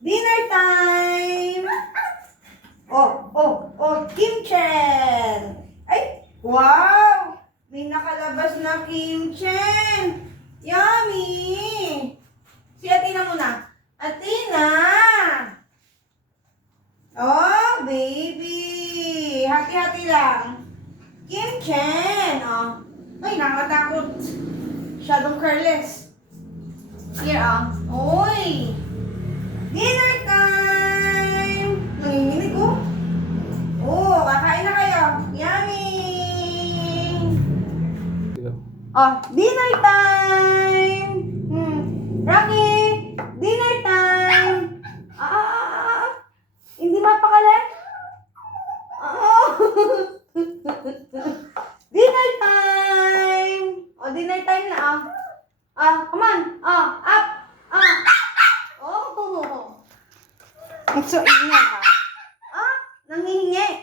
Dinner time! Kimchen! Ay, wow! May nakalabas na kimchen! Yummy! Si Athena muna. Athena! Oh, baby! Hati-hati lang. Kimchen! Oh. Ay, nakatakot. Shadow careless. Here, Uy! Dinner time! Nanginginig, kakain na kayo. Yummy! Dinner time! Rocky! Dinner time! Hindi mapakali? Dinner time! Dinner time na, come on! Up! Ang so ingay, nangihingi.